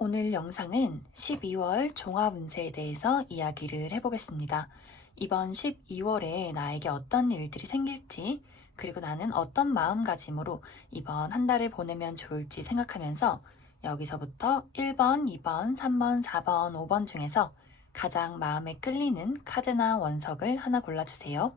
오늘 영상은 12월 종합운세에 대해서 이야기를 해보겠습니다. 이번 12월에 나에게 어떤 일들이 생길지, 그리고 나는 어떤 마음가짐으로 이번 한 달을 보내면 좋을지 생각하면서 여기서부터 1번, 2번, 3번, 4번, 5번 중에서 가장 마음에 끌리는 카드나 원석을 하나 골라주세요.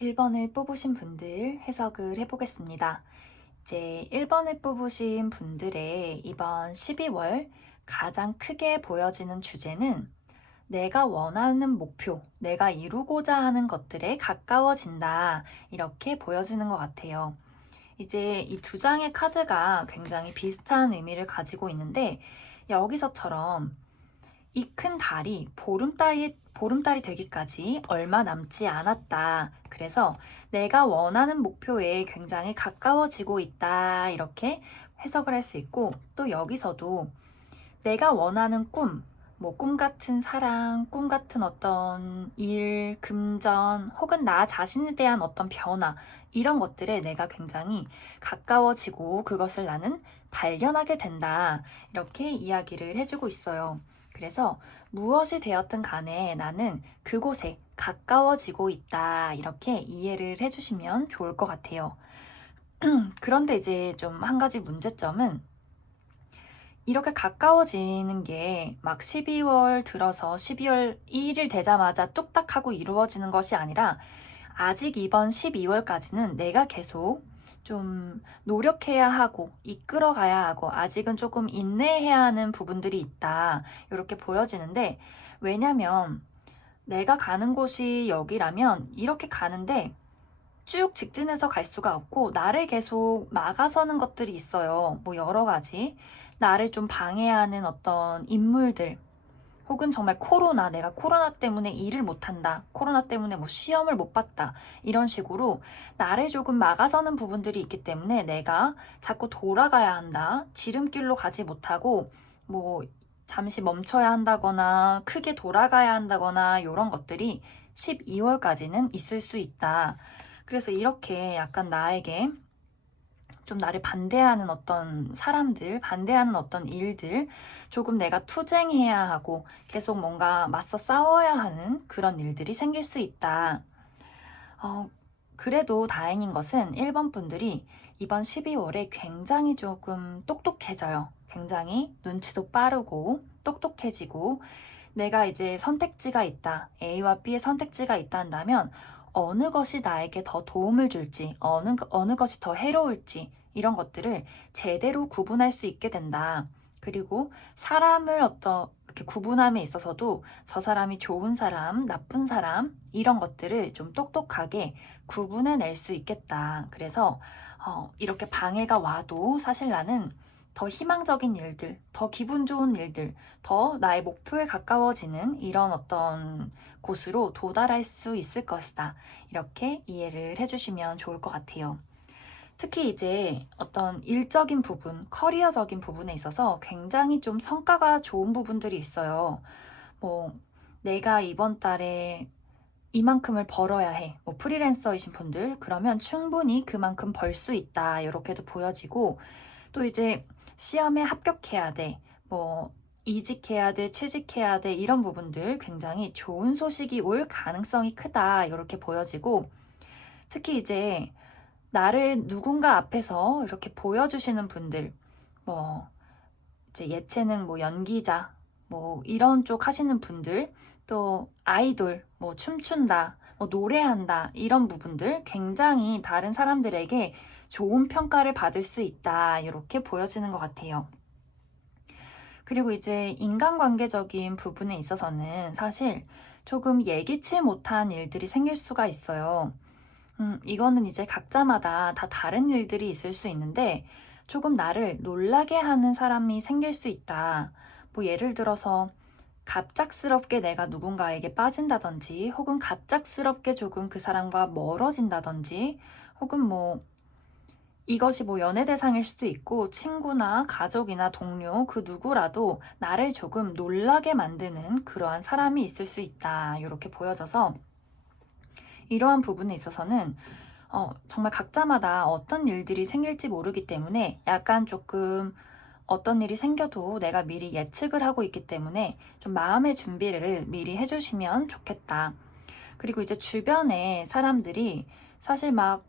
1번을 뽑으신 분들 해석을 해보겠습니다. 이제 1번을 뽑으신 분들의 이번 12월 가장 크게 보여지는 주제는 내가 원하는 목표, 내가 이루고자 하는 것들에 가까워진다. 이렇게 보여지는 것 같아요. 이제 이 두 장의 카드가 굉장히 비슷한 의미를 가지고 있는데 여기서처럼 이 큰 달이 보름달이 되기까지 얼마 남지 않았다. 그래서 내가 원하는 목표에 굉장히 가까워지고 있다. 이렇게 해석을 할 수 있고, 또 여기서도 내가 원하는 꿈 같은 사랑, 꿈 같은 어떤 일, 금전, 혹은 나 자신에 대한 어떤 변화, 이런 것들에 내가 굉장히 가까워지고 그것을 나는 발견하게 된다. 이렇게 이야기를 해주고 있어요. 그래서 무엇이 되었든 간에 나는 그곳에 가까워지고 있다. 이렇게 이해를 해주시면 좋을 것 같아요. 그런데 이제 좀 한 가지 문제점은 이렇게 가까워지는 게 막 12월 들어서 12월 1일 되자마자 뚝딱 하고 이루어지는 것이 아니라 아직 이번 12월까지는 내가 계속 좀 노력해야 하고 이끌어가야 하고 아직은 조금 인내해야 하는 부분들이 있다. 이렇게 보여지는데 왜냐면 내가 가는 곳이 여기라면 이렇게 가는데 쭉 직진해서 갈 수가 없고 나를 계속 막아서는 것들이 있어요. 뭐 여러 가지. 나를 좀 방해하는 어떤 인물들 혹은 정말 내가 코로나 때문에 일을 못한다. 코로나 때문에 뭐 시험을 못 봤다. 이런 식으로 나를 조금 막아서는 부분들이 있기 때문에 내가 자꾸 돌아가야 한다. 지름길로 가지 못하고 뭐 잠시 멈춰야 한다거나 크게 돌아가야 한다거나 이런 것들이 12월까지는 있을 수 있다. 그래서 이렇게 약간 나에게 좀 나를 반대하는 어떤 사람들, 반대하는 어떤 일들, 조금 내가 투쟁해야 하고 계속 뭔가 맞서 싸워야 하는 그런 일들이 생길 수 있다. 어, 그래도 다행인 것은 1번 분들이 이번 12월에 굉장히 조금 똑똑해져요. 굉장히 눈치도 빠르고 똑똑해지고 내가 이제 선택지가 있다. A와 B의 선택지가 있다 한다면 어느 것이 나에게 더 도움을 줄지, 어느 것이 더 해로울지 이런 것들을 제대로 구분할 수 있게 된다. 그리고 사람을 이렇게 구분함에 있어서도 저 사람이 좋은 사람, 나쁜 사람 이런 것들을 좀 똑똑하게 구분해낼 수 있겠다. 그래서 이렇게 방해가 와도 사실 나는 더 희망적인 일들, 더 기분 좋은 일들, 더 나의 목표에 가까워지는 이런 어떤 곳으로 도달할 수 있을 것이다. 이렇게 이해를 해주시면 좋을 것 같아요. 특히 이제 어떤 일적인 부분, 커리어적인 부분에 있어서 굉장히 좀 성과가 좋은 부분들이 있어요. 뭐, 내가 이번 달에 이만큼을 벌어야 해. 뭐 프리랜서이신 분들, 그러면 충분히 그만큼 벌 수 있다. 이렇게도 보여지고, 또 이제 시험에 합격해야 돼. 뭐, 이직해야 돼, 취직해야 돼. 이런 부분들 굉장히 좋은 소식이 올 가능성이 크다. 이렇게 보여지고, 특히 이제 나를 누군가 앞에서 이렇게 보여주시는 분들, 뭐, 이제 예체능, 뭐, 연기자, 뭐, 이런 쪽 하시는 분들, 또 아이돌, 뭐, 춤춘다, 뭐, 노래한다, 이런 부분들 굉장히 다른 사람들에게 좋은 평가를 받을 수 있다. 이렇게 보여지는 것 같아요. 그리고 이제 인간관계적인 부분에 있어서는 사실 조금 예기치 못한 일들이 생길 수가 있어요. 이거는 이제 각자마다 다 다른 일들이 있을 수 있는데 조금 나를 놀라게 하는 사람이 생길 수 있다. 뭐 예를 들어서 갑작스럽게 내가 누군가에게 빠진다든지 혹은 갑작스럽게 조금 그 사람과 멀어진다든지 혹은 뭐 이것이 뭐 연애 대상일 수도 있고 친구나 가족이나 동료 그 누구라도 나를 조금 놀라게 만드는 그러한 사람이 있을 수 있다. 이렇게 보여져서 이러한 부분에 있어서는 정말 각자마다 어떤 일들이 생길지 모르기 때문에 약간 조금 어떤 일이 생겨도 내가 미리 예측을 하고 있기 때문에 좀 마음의 준비를 미리 해주시면 좋겠다. 그리고 이제 주변에 사람들이 사실 막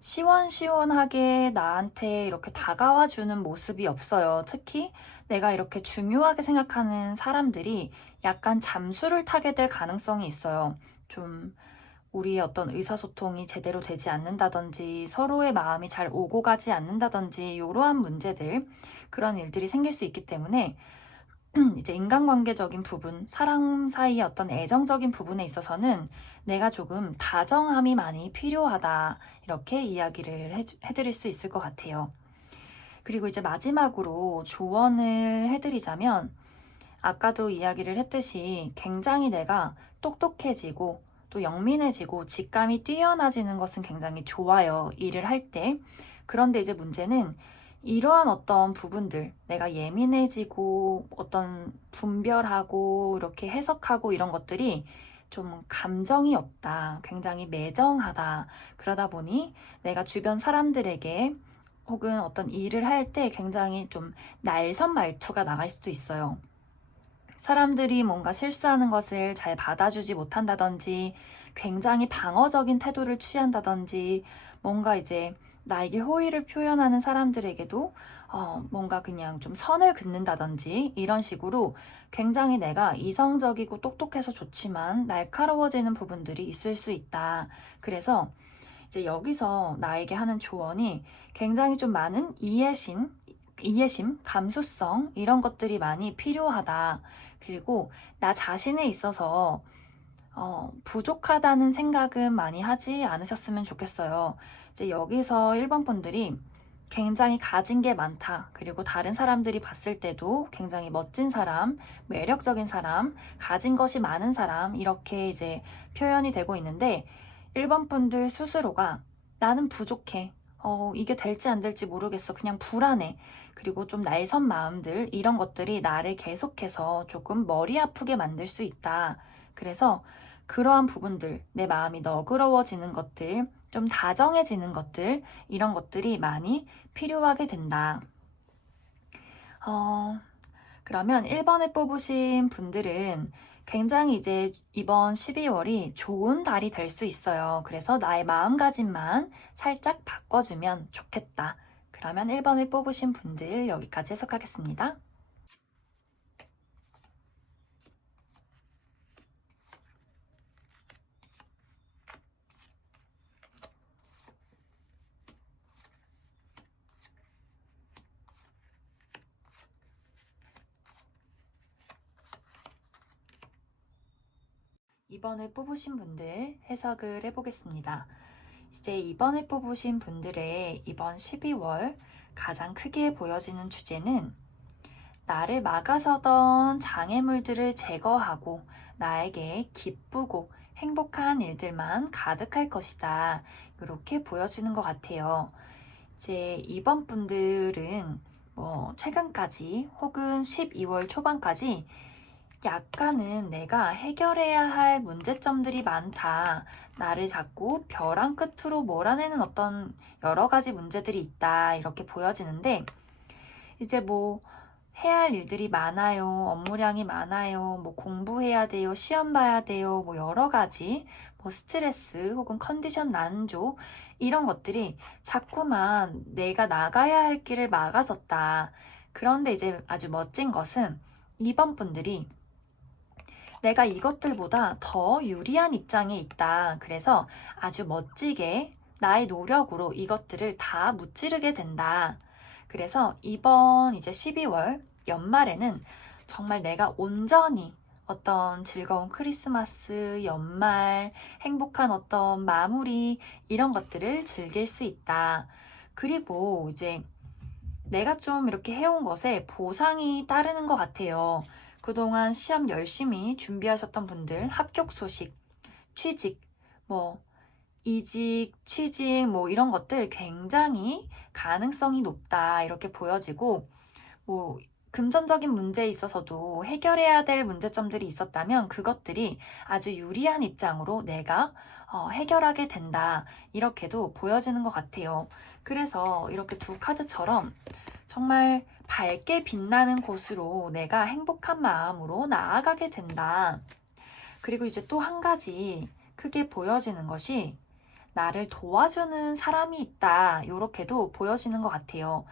시원시원하게 나한테 이렇게 다가와 주는 모습이 없어요. 특히 내가 이렇게 중요하게 생각하는 사람들이 약간 잠수를 타게 될 가능성이 있어요. 좀 우리의 어떤 의사소통이 제대로 되지 않는다든지 서로의 마음이 잘 오고 가지 않는다든지 이러한 문제들 그런 일들이 생길 수 있기 때문에 이제 인간관계적인 부분, 사람 사이의 어떤 애정적인 부분에 있어서는 내가 조금 다정함이 많이 필요하다 이렇게 이야기를 해드릴 수 있을 것 같아요. 그리고 이제 마지막으로 조언을 해드리자면 아까도 이야기를 했듯이 굉장히 내가 똑똑해지고 또 영민해지고 직감이 뛰어나지는 것은 굉장히 좋아요. 일을 할 때. 그런데 이제 문제는 이러한 어떤 부분들, 내가 예민해지고 어떤 분별하고 이렇게 해석하고 이런 것들이 좀 감정이 없다. 굉장히 매정하다. 그러다 보니 내가 주변 사람들에게 혹은 어떤 일을 할 때 굉장히 좀 날선 말투가 나갈 수도 있어요. 사람들이 뭔가 실수하는 것을 잘 받아주지 못한다든지 굉장히 방어적인 태도를 취한다든지 뭔가 이제 나에게 호의를 표현하는 사람들에게도 뭔가 그냥 좀 선을 긋는다든지 이런 식으로 굉장히 내가 이성적이고 똑똑해서 좋지만 날카로워지는 부분들이 있을 수 있다. 그래서 이제 여기서 나에게 하는 조언이 굉장히 좀 많은 이해심, 감수성 이런 것들이 많이 필요하다. 그리고 나 자신에 있어서 부족하다는 생각은 많이 하지 않으셨으면 좋겠어요. 이제 여기서 1번 분들이 굉장히 가진 게 많다. 그리고 다른 사람들이 봤을 때도 굉장히 멋진 사람, 매력적인 사람, 가진 것이 많은 사람, 이렇게 이제 표현이 되고 있는데, 1번 분들 스스로가 나는 부족해. 이게 될지 안 될지 모르겠어. 그냥 불안해. 그리고 좀 날선 마음들, 이런 것들이 나를 계속해서 조금 머리 아프게 만들 수 있다. 그래서 그러한 부분들, 내 마음이 너그러워지는 것들, 좀 다정해지는 것들, 이런 것들이 많이 필요하게 된다. 그러면 1번에 뽑으신 분들은 굉장히 이제 이번 12월이 좋은 달이 될 수 있어요. 그래서 나의 마음가짐만 살짝 바꿔주면 좋겠다. 그러면 1번을 뽑으신 분들 여기까지 해석하겠습니다. 이번에 뽑으신 분들 해석을 해보겠습니다. 이제 이번에 뽑으신 분들의 이번 12월 가장 크게 보여지는 주제는 나를 막아서던 장애물들을 제거하고 나에게 기쁘고 행복한 일들만 가득할 것이다. 이렇게 보여지는 것 같아요. 이제 이번 분들은 최근까지 혹은 12월 초반까지 약간은 내가 해결해야 할 문제점들이 많다. 나를 자꾸 벼랑 끝으로 몰아내는 어떤 여러 가지 문제들이 있다. 이렇게 보여지는데, 이제 해야 할 일들이 많아요. 업무량이 많아요. 공부해야 돼요. 시험 봐야 돼요. 여러 가지, 스트레스 혹은 컨디션 난조, 이런 것들이 자꾸만 내가 나가야 할 길을 막아섰다. 그런데 이제 아주 멋진 것은 이번 분들이 내가 이것들보다 더 유리한 입장에 있다. 그래서 아주 멋지게 나의 노력으로 이것들을 다 무찌르게 된다. 그래서 이번 이제 12월 연말에는 정말 내가 온전히 어떤 즐거운 크리스마스, 연말, 행복한 어떤 마무리, 이런 것들을 즐길 수 있다. 그리고 이제 내가 좀 이렇게 해온 것에 보상이 따르는 것 같아요. 그동안 시험 열심히 준비하셨던 분들, 합격 소식, 취직, 이직, 취직, 이런 것들 굉장히 가능성이 높다. 이렇게 보여지고, 금전적인 문제에 있어서도 해결해야 될 문제점들이 있었다면 그것들이 아주 유리한 입장으로 내가 해결하게 된다. 이렇게도 보여지는 것 같아요. 그래서 이렇게 두 카드처럼 정말 밝게 빛나는 곳으로 내가 행복한 마음으로 나아가게 된다. 그리고 이제 또 한 가지 크게 보여지는 것이 나를 도와주는 사람이 있다. 이렇게도 보여지는 것 같아요.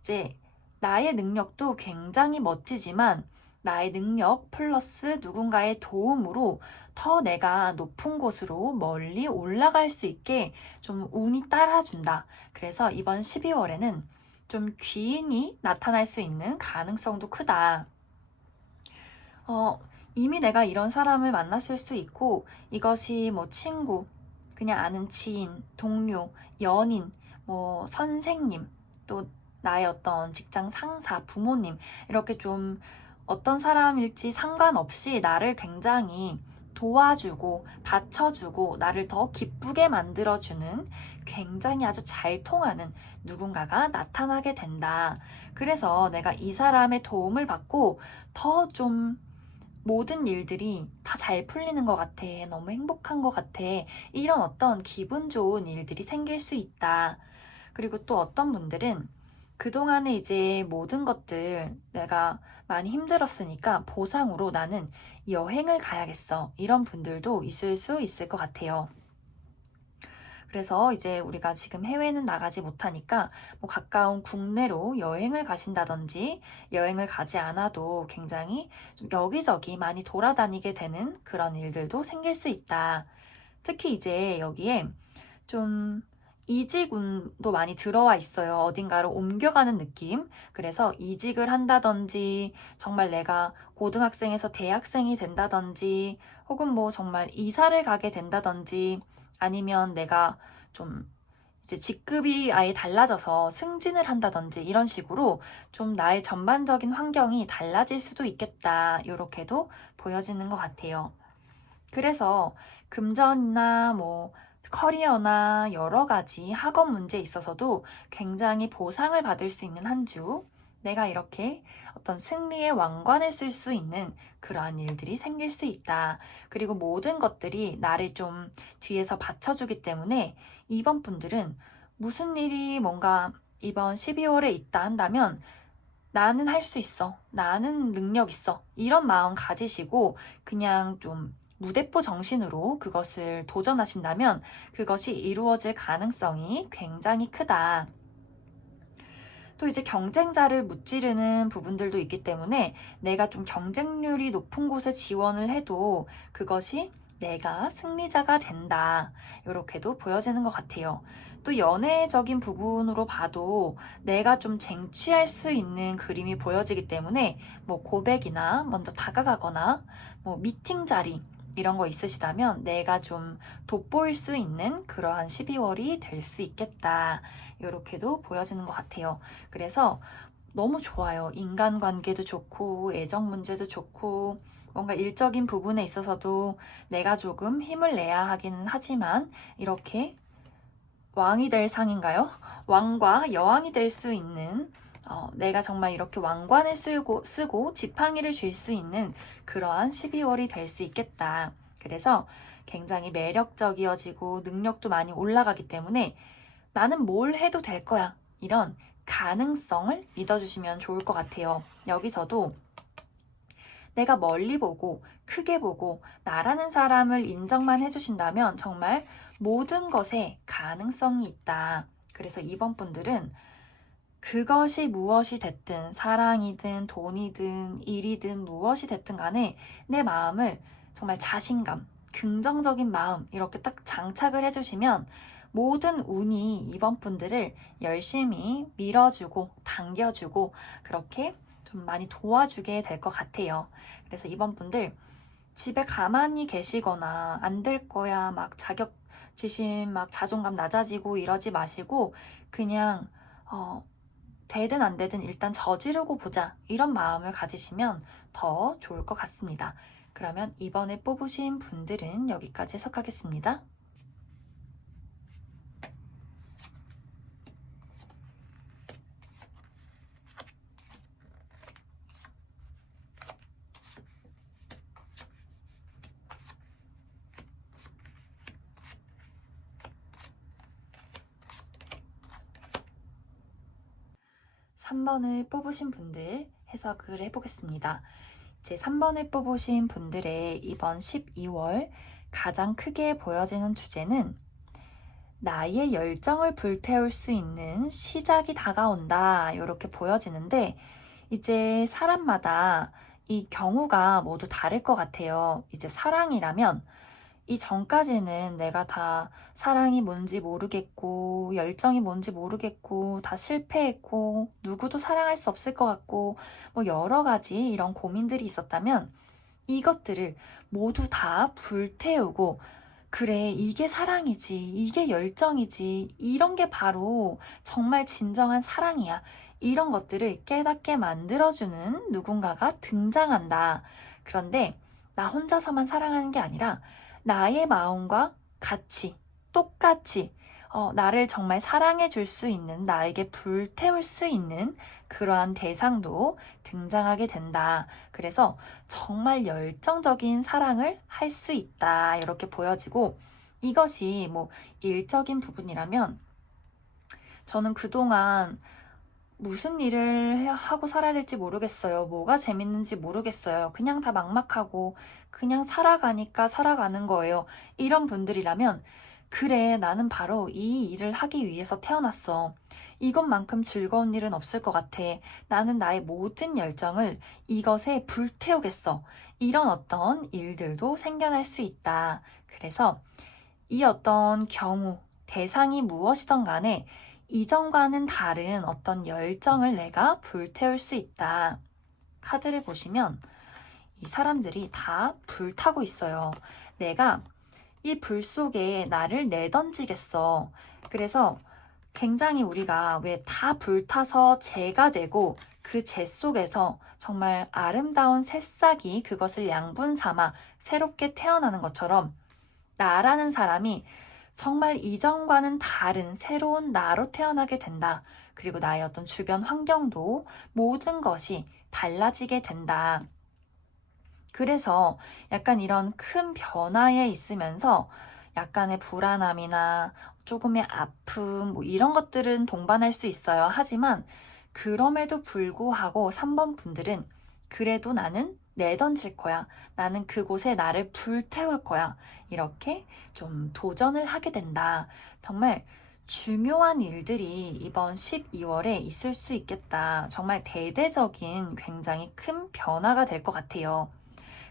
이제 나의 능력도 굉장히 멋지지만 나의 능력 플러스 누군가의 도움으로 더 내가 높은 곳으로 멀리 올라갈 수 있게 좀 운이 따라준다. 그래서 이번 12월에는 좀 귀인이 나타날 수 있는 가능성도 크다. 이미 내가 이런 사람을 만났을 수 있고 이것이 친구, 그냥 아는 지인, 동료, 연인, 선생님, 또 나의 어떤 직장 상사, 부모님, 이렇게 좀 어떤 사람일지 상관없이 나를 굉장히 도와주고 받쳐주고 나를 더 기쁘게 만들어주는 굉장히 아주 잘 통하는 누군가가 나타나게 된다. 그래서 내가 이 사람의 도움을 받고 더 좀 모든 일들이 다 잘 풀리는 것 같아. 너무 행복한 것 같아. 이런 어떤 기분 좋은 일들이 생길 수 있다. 그리고 또 어떤 분들은 그동안에 이제 모든 것들 내가 많이 힘들었으니까 보상으로 나는 여행을 가야겠어. 이런 분들도 있을 수 있을 것 같아요. 그래서 이제 우리가 지금 해외는 나가지 못하니까 가까운 국내로 여행을 가신다든지 여행을 가지 않아도 굉장히 좀 여기저기 많이 돌아다니게 되는 그런 일들도 생길 수 있다. 특히 이제 여기에 좀 이직운도 많이 들어와 있어요. 어딘가로 옮겨가는 느낌. 그래서 이직을 한다든지, 정말 내가 고등학생에서 대학생이 된다든지, 혹은 정말 이사를 가게 된다든지, 아니면 내가 좀 이제 직급이 아예 달라져서 승진을 한다든지 이런 식으로 좀 나의 전반적인 환경이 달라질 수도 있겠다. 이렇게도 보여지는 것 같아요. 그래서 금전이나 커리어나 여러 가지 학업 문제에 있어서도 굉장히 보상을 받을 수 있는 한 주, 내가 이렇게 어떤 승리의 왕관을 쓸 수 있는 그러한 일들이 생길 수 있다. 그리고 모든 것들이 나를 좀 뒤에서 받쳐주기 때문에 이번 분들은 무슨 일이 뭔가 이번 12월에 있다 한다면 나는 할 수 있어. 나는 능력 있어. 이런 마음 가지시고 그냥 좀 무대포 정신으로 그것을 도전하신다면 그것이 이루어질 가능성이 굉장히 크다. 또 이제 경쟁자를 무찌르는 부분들도 있기 때문에 내가 좀 경쟁률이 높은 곳에 지원을 해도 그것이 내가 승리자가 된다. 이렇게도 보여지는 것 같아요. 또 연애적인 부분으로 봐도 내가 좀 쟁취할 수 있는 그림이 보여지기 때문에 뭐 고백이나 먼저 다가가거나 뭐 미팅 자리 이런 거 있으시다면 내가 좀 돋보일 수 있는 그러한 12월이 될 수 있겠다. 이렇게도 보여지는 것 같아요. 그래서 너무 좋아요. 인간관계도 좋고 애정 문제도 좋고 뭔가 일적인 부분에 있어서도 내가 조금 힘을 내야 하기는 하지만 이렇게 왕이 될 상인가요? 왕과 여왕이 될 수 있는 내가 정말 이렇게 왕관을 쓰고 지팡이를 쥘 수 있는 그러한 12월이 될 수 있겠다. 그래서 굉장히 매력적이어지고 능력도 많이 올라가기 때문에 나는 뭘 해도 될 거야. 이런 가능성을 믿어주시면 좋을 것 같아요. 여기서도 내가 멀리 보고 크게 보고 나라는 사람을 인정만 해주신다면 정말 모든 것에 가능성이 있다. 그래서 이번 분들은 그것이 무엇이 됐든 사랑이든 돈이든 일이든 무엇이 됐든 간에 내 마음을 정말 자신감, 긍정적인 마음 이렇게 딱 장착을 해주시면 모든 운이 이번 분들을 열심히 밀어주고 당겨주고 그렇게 좀 많이 도와주게 될 것 같아요. 그래서 이번 분들 집에 가만히 계시거나 안 될 거야 막 자격지심 막 자존감 낮아지고 이러지 마시고 그냥 되든 안 되든 일단 저지르고 보자 이런 마음을 가지시면 더 좋을 것 같습니다. 그러면 이번에 뽑으신 분들은 여기까지 해석하겠습니다. 3번을 뽑으신 분들 해석을 해보겠습니다. 이제 3번을 뽑으신 분들의 이번 12월 가장 크게 보여지는 주제는 나의 열정을 불태울 수 있는 시작이 다가온다. 이렇게 보여지는데 이제 사람마다 이 경우가 모두 다를 것 같아요. 이제 사랑이라면 이 전까지는 내가 다 사랑이 뭔지 모르겠고, 열정이 뭔지 모르겠고, 다 실패했고, 누구도 사랑할 수 없을 것 같고, 뭐 여러 가지 이런 고민들이 있었다면, 이것들을 모두 다 불태우고, 그래, 이게 사랑이지, 이게 열정이지, 이런 게 바로 정말 진정한 사랑이야. 이런 것들을 깨닫게 만들어주는 누군가가 등장한다. 그런데 나 혼자서만 사랑하는 게 아니라 나의 마음과 같이, 똑같이, 나를 정말 사랑해 줄 수 있는, 나에게 불태울 수 있는 그러한 대상도 등장하게 된다. 그래서 정말 열정적인 사랑을 할 수 있다. 이렇게 보여지고, 이것이 뭐 일적인 부분이라면, 저는 그동안 무슨 일을 하고 살아야 될지 모르겠어요. 뭐가 재밌는지 모르겠어요. 그냥 다 막막하고 그냥 살아가니까 살아가는 거예요. 이런 분들이라면 그래, 나는 바로 이 일을 하기 위해서 태어났어. 이것만큼 즐거운 일은 없을 것 같아. 나는 나의 모든 열정을 이것에 불태우겠어. 이런 어떤 일들도 생겨날 수 있다. 그래서 이 어떤 경우, 대상이 무엇이든 간에 이전과는 다른 어떤 열정을 내가 불태울 수 있다. 카드를 보시면 이 사람들이 다 불타고 있어요. 내가 이 불 속에 나를 내던지겠어. 그래서 굉장히 우리가 왜 다 불타서 재가 되고 그 재 속에서 정말 아름다운 새싹이 그것을 양분 삼아 새롭게 태어나는 것처럼 나라는 사람이 정말 이전과는 다른 새로운 나로 태어나게 된다. 그리고 나의 어떤 주변 환경도 모든 것이 달라지게 된다. 그래서 약간 이런 큰 변화에 있으면서 약간의 불안함이나 조금의 아픔, 뭐 이런 것들은 동반할 수 있어요. 하지만 그럼에도 불구하고 3번 분들은 그래도 나는 내던질 거야. 나는 그곳에 나를 불태울 거야. 이렇게 좀 도전을 하게 된다. 정말 중요한 일들이 이번 12월에 있을 수 있겠다. 정말 대대적인 굉장히 큰 변화가 될 것 같아요.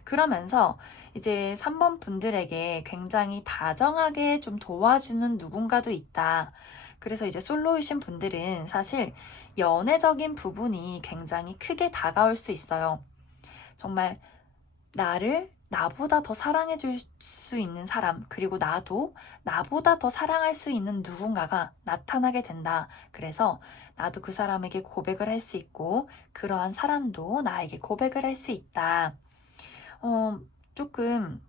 그러면서 이제 3번 분들에게 굉장히 다정하게 좀 도와주는 누군가도 있다. 그래서 이제 솔로이신 분들은 사실 연애적인 부분이 굉장히 크게 다가올 수 있어요. 정말 나를 나보다 더 사랑해 줄 수 있는 사람, 그리고 나도 나보다 더 사랑할 수 있는 누군가가 나타나게 된다. 그래서 나도 그 사람에게 고백을 할 수 있고, 그러한 사람도 나에게 고백을 할 수 있다. 조금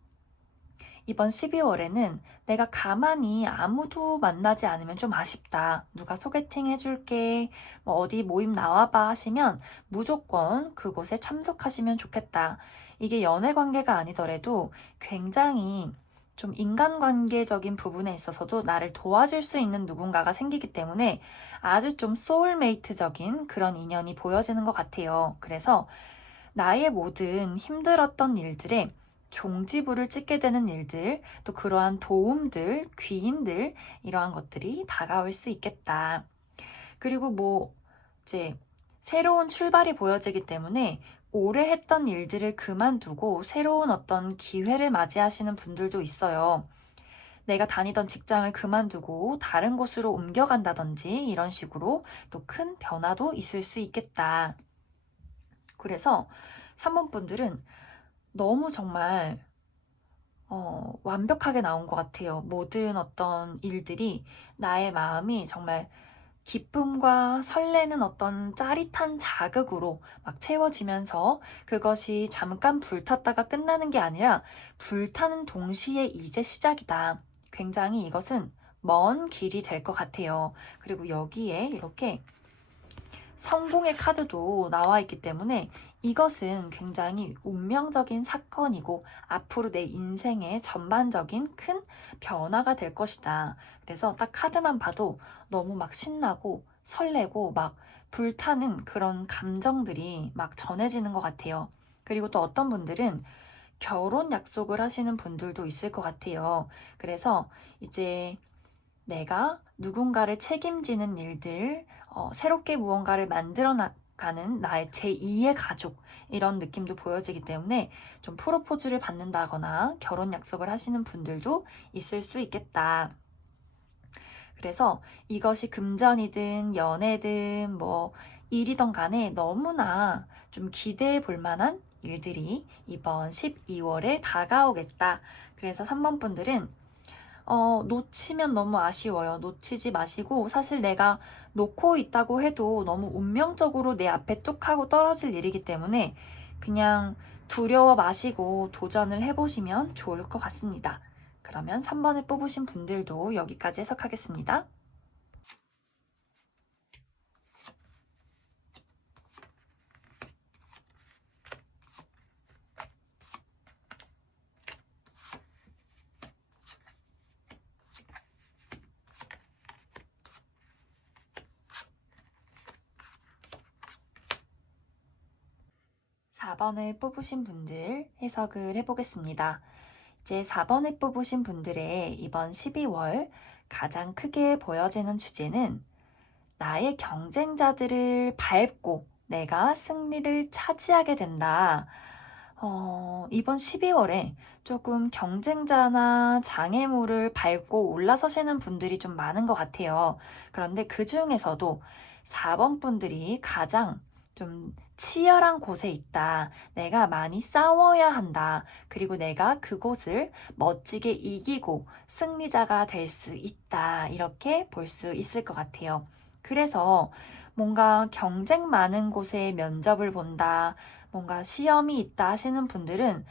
이번 12월에는 내가 가만히 아무도 만나지 않으면 좀 아쉽다. 누가 소개팅 해줄게, 뭐 어디 모임 나와봐 하시면 무조건 그곳에 참석하시면 좋겠다. 이게 연애 관계가 아니더라도 굉장히 좀 인간관계적인 부분에 있어서도 나를 도와줄 수 있는 누군가가 생기기 때문에 아주 좀 소울메이트적인 그런 인연이 보여지는 것 같아요. 그래서 나의 모든 힘들었던 일들에 종지부를 찍게 되는 일들, 또 그러한 도움들, 귀인들, 이러한 것들이 다가올 수 있겠다. 그리고 이제 새로운 출발이 보여지기 때문에 오래 했던 일들을 그만두고 새로운 어떤 기회를 맞이하시는 분들도 있어요. 내가 다니던 직장을 그만두고 다른 곳으로 옮겨간다든지 이런 식으로 또 큰 변화도 있을 수 있겠다. 그래서 3번 분들은 너무 정말 완벽하게 나온 것 같아요. 모든 어떤 일들이 나의 마음이 정말 기쁨과 설레는 어떤 짜릿한 자극으로 막 채워지면서 그것이 잠깐 불탔다가 끝나는 게 아니라 불타는 동시에 이제 시작이다. 굉장히 이것은 먼 길이 될 것 같아요. 그리고 여기에 이렇게 성공의 카드도 나와 있기 때문에 이것은 굉장히 운명적인 사건이고 앞으로 내 인생의 전반적인 큰 변화가 될 것이다. 그래서 딱 카드만 봐도 너무 막 신나고 설레고 막 불타는 그런 감정들이 막 전해지는 것 같아요. 그리고 또 어떤 분들은 결혼 약속을 하시는 분들도 있을 것 같아요. 그래서 이제 내가 누군가를 책임지는 일들, 새롭게 무언가를 만들어 나가는 나의 제2의 가족, 이런 느낌도 보여지기 때문에 좀 프로포즈를 받는다거나 결혼 약속을 하시는 분들도 있을 수 있겠다. 그래서 이것이 금전이든 연애든 일이든 간에 너무나 좀 기대해 볼 만한 일들이 이번 12월에 다가오겠다. 그래서 3번 분들은 놓치면 너무 아쉬워요. 놓치지 마시고, 사실 내가 놓고 있다고 해도 너무 운명적으로 내 앞에 뚝 하고 떨어질 일이기 때문에 그냥 두려워 마시고 도전을 해보시면 좋을 것 같습니다. 그러면 3번을 뽑으신 분들도 여기까지 해석하겠습니다. 4번을 뽑으신 분들 해석을 해보겠습니다. 이제 4번을 뽑으신 분들의 이번 12월 가장 크게 보여지는 주제는 나의 경쟁자들을 밟고 내가 승리를 차지하게 된다. 이번 12월에 조금 경쟁자나 장애물을 밟고 올라서시는 분들이 좀 많은 것 같아요. 그런데 그 중에서도 4번 분들이 가장 좀 치열한 곳에 있다. 내가 많이 싸워야 한다. 그리고 내가 그곳을 멋지게 이기고 승리자가 될 수 있다. 이렇게 볼 수 있을 것 같아요. 그래서 뭔가 경쟁 많은 곳에 면접을 본다. 뭔가 시험이 있다 하시는 분들은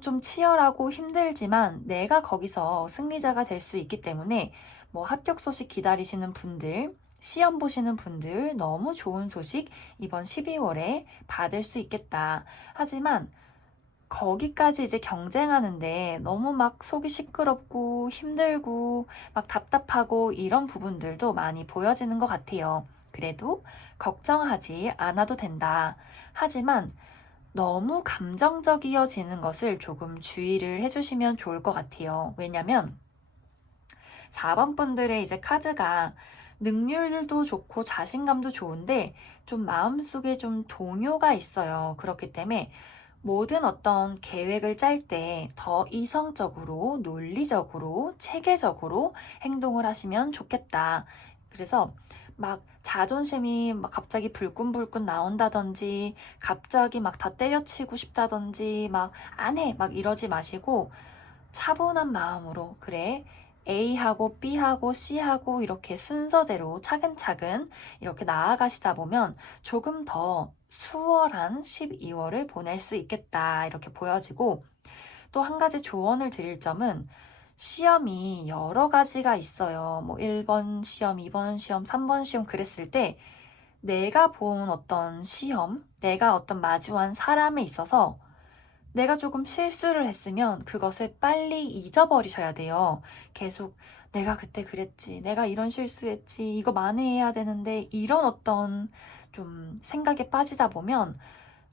좀 치열하고 힘들지만 내가 거기서 승리자가 될 수 있기 때문에 합격 소식 기다리시는 분들, 시험 보시는 분들 너무 좋은 소식 이번 12월에 받을 수 있겠다. 하지만 거기까지 이제 경쟁하는데 너무 막 속이 시끄럽고 힘들고 막 답답하고 이런 부분들도 많이 보여지는 것 같아요. 그래도 걱정하지 않아도 된다. 하지만 너무 감정적이어지는 것을 조금 주의를 해주시면 좋을 것 같아요. 왜냐면 4번 분들의 이제 카드가 능률도 좋고 자신감도 좋은데 좀 마음속에 좀 동요가 있어요. 그렇기 때문에 모든 어떤 계획을 짤 때 더 이성적으로, 논리적으로, 체계적으로 행동을 하시면 좋겠다. 그래서 막 자존심이 막 갑자기 불끈불끈 나온다든지, 갑자기 막 다 때려치고 싶다든지, 막 안 해! 막 이러지 마시고, 차분한 마음으로, 그래, A하고 B하고 C하고 이렇게 순서대로 차근차근 이렇게 나아가시다 보면 조금 더 수월한 12월을 보낼 수 있겠다 이렇게 보여지고, 또 한 가지 조언을 드릴 점은 시험이 여러 가지가 있어요. 뭐 1번 시험, 2번 시험, 3번 시험 그랬을 때 내가 본 어떤 시험, 내가 어떤 마주한 사람에 있어서 내가 조금 실수를 했으면 그것을 빨리 잊어버리셔야 돼요. 계속 내가 그때 그랬지, 내가 이런 실수했지, 이거 만회해야 되는데 이런 어떤 좀 생각에 빠지다 보면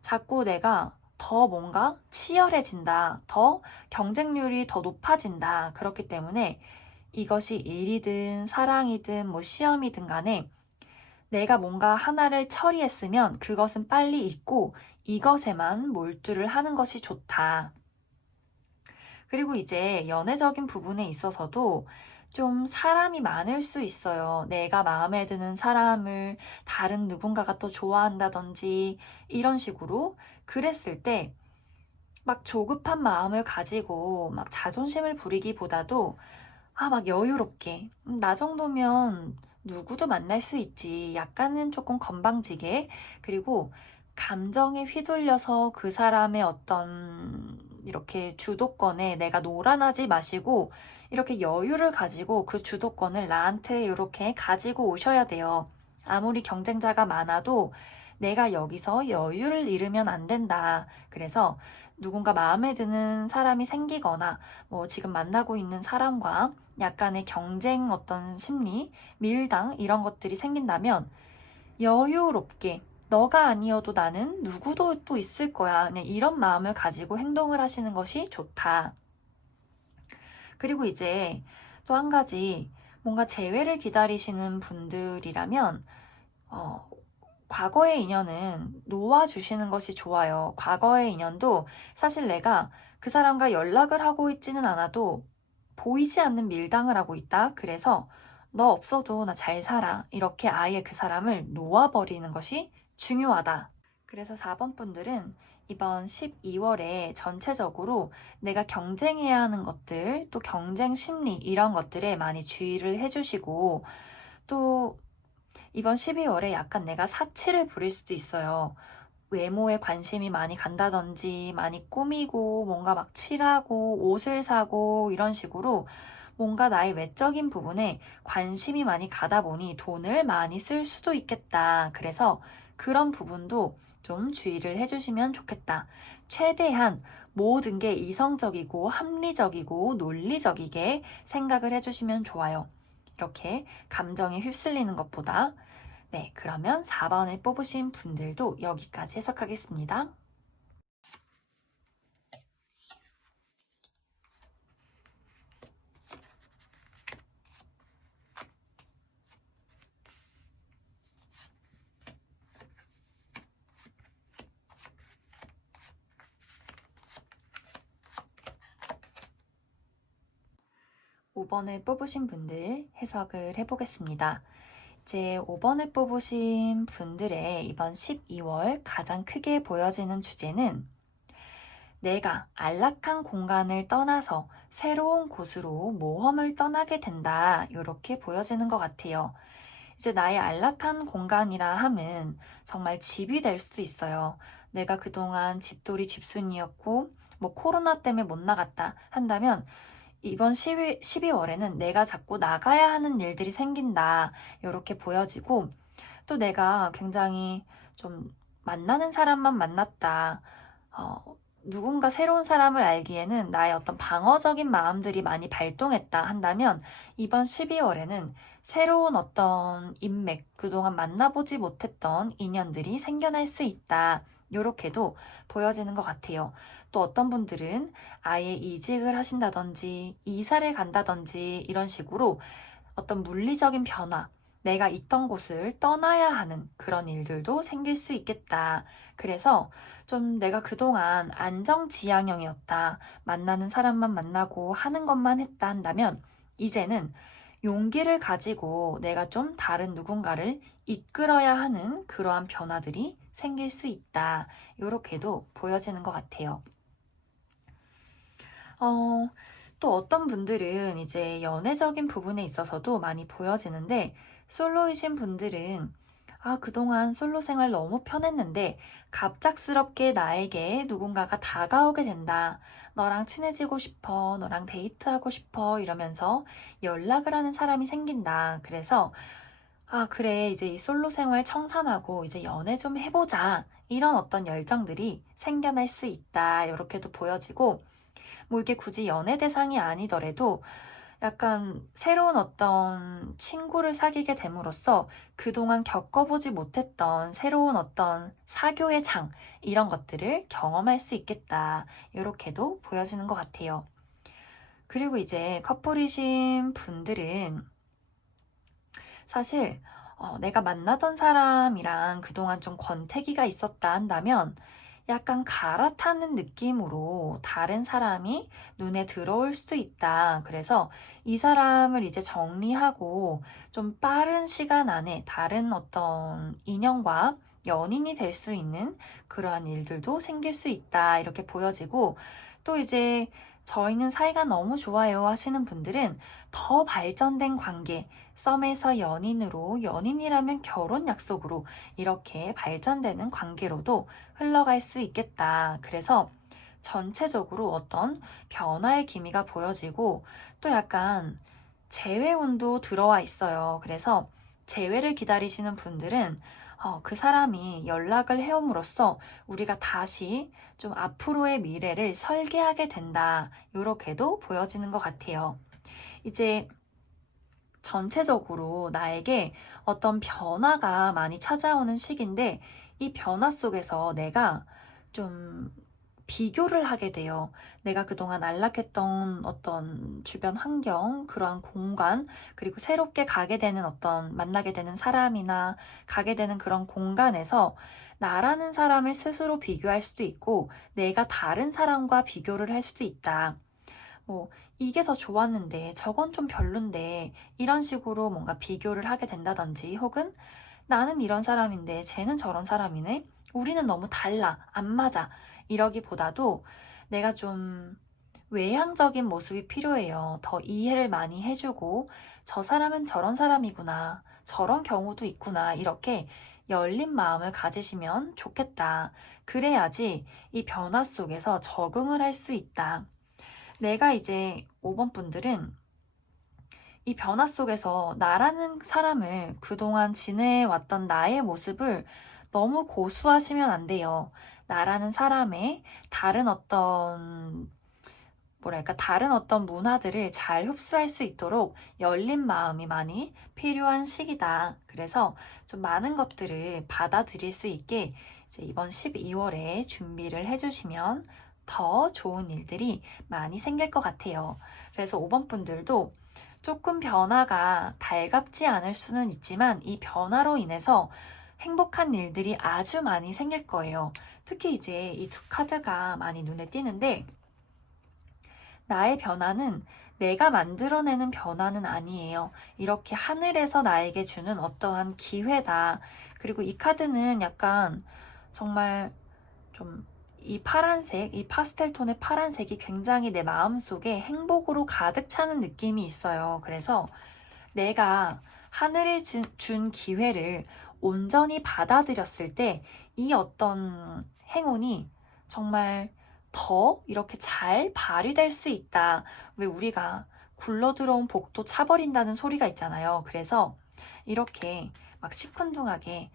자꾸 내가 더 뭔가 치열해진다, 더 경쟁률이 더 높아진다. 그렇기 때문에 이것이 일이든 사랑이든 뭐 시험이든 간에 내가 뭔가 하나를 처리했으면 그것은 빨리 잊고 이것에만 몰두를 하는 것이 좋다. 그리고 이제 연애적인 부분에 있어서도 좀 사람이 많을 수 있어요. 내가 마음에 드는 사람을 다른 누군가가 또 좋아한다든지 이런 식으로 그랬을 때 막 조급한 마음을 가지고 막 자존심을 부리기보다도 막 여유롭게 나 정도면 누구도 만날 수 있지. 약간은 조금 건방지게 그리고 감정에 휘둘려서 그 사람의 어떤 이렇게 주도권에 내가 놀아나지 마시고 이렇게 여유를 가지고 그 주도권을 나한테 이렇게 가지고 오셔야 돼요. 아무리 경쟁자가 많아도 내가 여기서 여유를 잃으면 안 된다. 그래서 누군가 마음에 드는 사람이 생기거나 뭐 지금 만나고 있는 사람과 약간의 경쟁 어떤 심리, 밀당 이런 것들이 생긴다면 여유롭게 너가 아니어도 나는 누구도 또 있을 거야. 그냥 이런 마음을 가지고 행동을 하시는 것이 좋다. 그리고 이제 또 한 가지 뭔가 재회를 기다리시는 분들이라면 과거의 인연은 놓아주시는 것이 좋아요. 과거의 인연도 사실 내가 그 사람과 연락을 하고 있지는 않아도 보이지 않는 밀당을 하고 있다. 그래서 너 없어도 나 잘 살아. 이렇게 아예 그 사람을 놓아버리는 것이 중요하다. 그래서 4번 분들은 이번 12월에 전체적으로 내가 경쟁해야 하는 것들, 또 경쟁 심리 이런 것들에 많이 주의를 해주시고 또 이번 12월에 약간 내가 사치를 부릴 수도 있어요. 외모에 관심이 많이 간다든지 많이 꾸미고 뭔가 막 칠하고 옷을 사고 이런 식으로 뭔가 나의 외적인 부분에 관심이 많이 가다 보니 돈을 많이 쓸 수도 있겠다. 그래서 그런 부분도 좀 주의를 해주시면 좋겠다. 최대한 모든 게 이성적이고 합리적이고 논리적이게 생각을 해주시면 좋아요. 이렇게 감정에 휩쓸리는 것보다. 네, 그러면 4번을 뽑으신 분들도 여기까지 해석하겠습니다. 5번을 뽑으신 분들 해석을 해보겠습니다. 이제 5번을 뽑으신 분들의 이번 12월 가장 크게 보여지는 주제는 내가 안락한 공간을 떠나서 새로운 곳으로 모험을 떠나게 된다. 이렇게 보여지는 것 같아요. 이제 나의 안락한 공간이라 함은 정말 집이 될 수도 있어요. 내가 그동안 집돌이 집순이였고 뭐 코로나 때문에 못 나갔다 한다면 이번 12월에는 내가 자꾸 나가야 하는 일들이 생긴다. 이렇게 보여지고 또 내가 굉장히 좀 만나는 사람만 만났다. 누군가 새로운 사람을 알기에는 나의 어떤 방어적인 마음들이 많이 발동했다 한다면 이번 12월에는 새로운 어떤 인맥, 그동안 만나보지 못했던 인연들이 생겨날 수 있다. 요렇게도 보여지는 것 같아요. 또 어떤 분들은 아예 이직을 하신다든지 이사를 간다든지 이런 식으로 어떤 물리적인 변화, 내가 있던 곳을 떠나야 하는 그런 일들도 생길 수 있겠다. 그래서 좀 내가 그동안 안정지향형이었다. 만나는 사람만 만나고 하는 것만 했다 한다면 이제는 용기를 가지고 내가 좀 다른 누군가를 이끌어야 하는 그러한 변화들이 생길 수 있다. 이렇게도 보여지는 것 같아요. 어, 또 어떤 분들은 이제 연애적인 부분에 있어서도 많이 보여지는데, 솔로이신 분들은, 아, 그동안 솔로 생활 너무 편했는데, 갑작스럽게 나에게 누군가가 다가오게 된다. 너랑 친해지고 싶어. 너랑 데이트하고 싶어. 이러면서 연락을 하는 사람이 생긴다. 그래서, 아, 그래. 이제 이 솔로 생활 청산하고 이제 연애 좀 해보자. 이런 어떤 열정들이 생겨날 수 있다. 이렇게도 보여지고, 뭐 이게 굳이 연애 대상이 아니더라도 약간 새로운 어떤 친구를 사귀게 됨으로써 그동안 겪어보지 못했던 새로운 어떤 사교의 장, 이런 것들을 경험할 수 있겠다. 이렇게도 보여지는 것 같아요. 그리고 이제 커플이신 분들은 사실 내가 만나던 사람이랑 그동안 좀 권태기가 있었다 한다면 약간 갈아타는 느낌으로 다른 사람이 눈에 들어올 수도 있다. 그래서 이 사람을 이제 정리하고 좀 빠른 시간 안에 다른 어떤 인연과 연인이 될 수 있는 그러한 일들도 생길 수 있다. 이렇게 보여지고 또 이제 저희는 사이가 너무 좋아요 하시는 분들은 더 발전된 관계, 썸에서 연인으로, 연인이라면 결혼 약속으로 이렇게 발전되는 관계로도 흘러갈 수 있겠다. 그래서 전체적으로 어떤 변화의 기미가 보여지고 또 약간 재회운도 들어와 있어요. 그래서 재회를 기다리시는 분들은 그 사람이 연락을 해옴으로써 우리가 다시 좀 앞으로의 미래를 설계하게 된다. 이렇게도 보여지는 것 같아요. 이제 전체적으로 나에게 어떤 변화가 많이 찾아오는 시기인데 이 변화 속에서 내가 좀 비교를 하게 돼요. 내가 그동안 안락했던 어떤 주변 환경, 그러한 공간, 그리고 새롭게 가게 되는 어떤 만나게 되는 사람이나 가게 되는 그런 공간에서 나라는 사람을 스스로 비교할 수도 있고 내가 다른 사람과 비교를 할 수도 있다. 뭐, 이게 더 좋았는데, 저건 좀 별론데, 이런 식으로 뭔가 비교를 하게 된다든지, 혹은 나는 이런 사람인데, 쟤는 저런 사람이네? 우리는 너무 달라, 안 맞아. 이러기보다도 내가 좀 외향적인 모습이 필요해요. 더 이해를 많이 해주고, 저 사람은 저런 사람이구나, 저런 경우도 있구나, 이렇게 열린 마음을 가지시면 좋겠다. 그래야지 이 변화 속에서 적응을 할 수 있다. 내가 이제 5번 분들은 이 변화 속에서 나라는 사람을 그동안 지내왔던 나의 모습을 너무 고수하시면 안 돼요. 나라는 사람의 다른 어떤 뭐랄까 다른 어떤 문화들을 잘 흡수할 수 있도록 열린 마음이 많이 필요한 시기다. 그래서 좀 많은 것들을 받아들일 수 있게 이제 이번 12월에 준비를 해주시면 더 좋은 일들이 많이 생길 것 같아요. 그래서 5번 분들도 조금 변화가 달갑지 않을 수는 있지만 이 변화로 인해서 행복한 일들이 아주 많이 생길 거예요. 특히 이제 이 두 카드가 많이 눈에 띄는데 나의 변화는 내가 만들어내는 변화는 아니에요. 이렇게 하늘에서 나에게 주는 어떠한 기회다. 그리고 이 카드는 약간 정말 좀 이 파란색, 이 파스텔 톤의 파란색이 굉장히 내 마음속에 행복으로 가득 차는 느낌이 있어요. 그래서 내가 하늘이 준 기회를 온전히 받아들였을 때 이 어떤 행운이 정말 더 이렇게 잘 발휘될 수 있다. 왜 우리가 굴러들어온 복도 차버린다는 소리가 있잖아요. 그래서 이렇게 막 시큰둥하게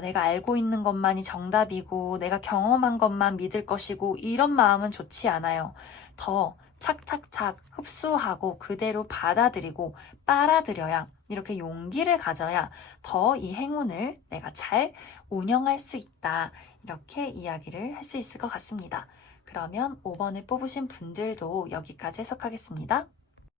내가 알고 있는 것만이 정답이고 내가 경험한 것만 믿을 것이고 이런 마음은 좋지 않아요. 더 착착착 흡수하고 그대로 받아들이고 빨아들여야 이렇게 용기를 가져야 더 이 행운을 내가 잘 운영할 수 있다. 이렇게 이야기를 할 수 있을 것 같습니다. 그러면 5번을 뽑으신 분들도 여기까지 해석하겠습니다.